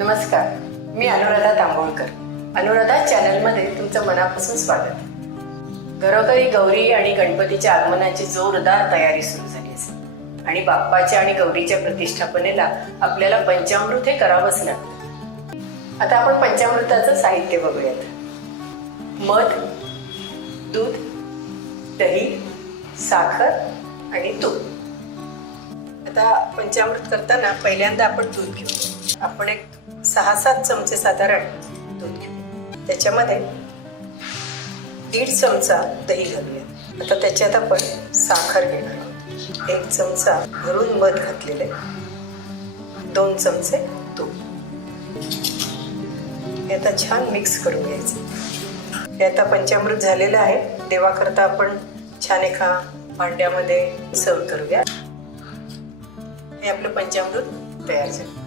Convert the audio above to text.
नमस्कार, मी अनुराधा तांबोळकर. अनुराधा चॅनलमध्ये तुमचं मनापासून स्वागत. घरोघरी गौरी आणि गणपतीच्या आगमनाची जोरदार तयारी सुरू झाली असेल आणि बाप्पाच्या आणि गौरीच्या प्रतिष्ठापनेला आपल्याला पंचामृत हे करावंच लागतं. आता आपण पंचामृताचं साहित्य बघूयात. मध, दूध, दही, साखर आणि तूप. आता पंचामृत करताना पहिल्यांदा आपण दूध घेऊ. आपण एक 6-7 चमचे साधारण दूध घेऊ. त्याच्यामध्ये 1.5 चमचा दही घालूया. आता त्याच्यात आपण साखर घेणार आहोत. 1 चमचा भरून मध घातलेले, 2 चमचे तूप. हे आता छान मिक्स करून घ्यायचं. हे आता पंचामृत झालेलं आहे. देवाकरता आपण छान एका भांड्यामध्ये सर्व करूया. हे आपलं पंचामृत तयार झालं.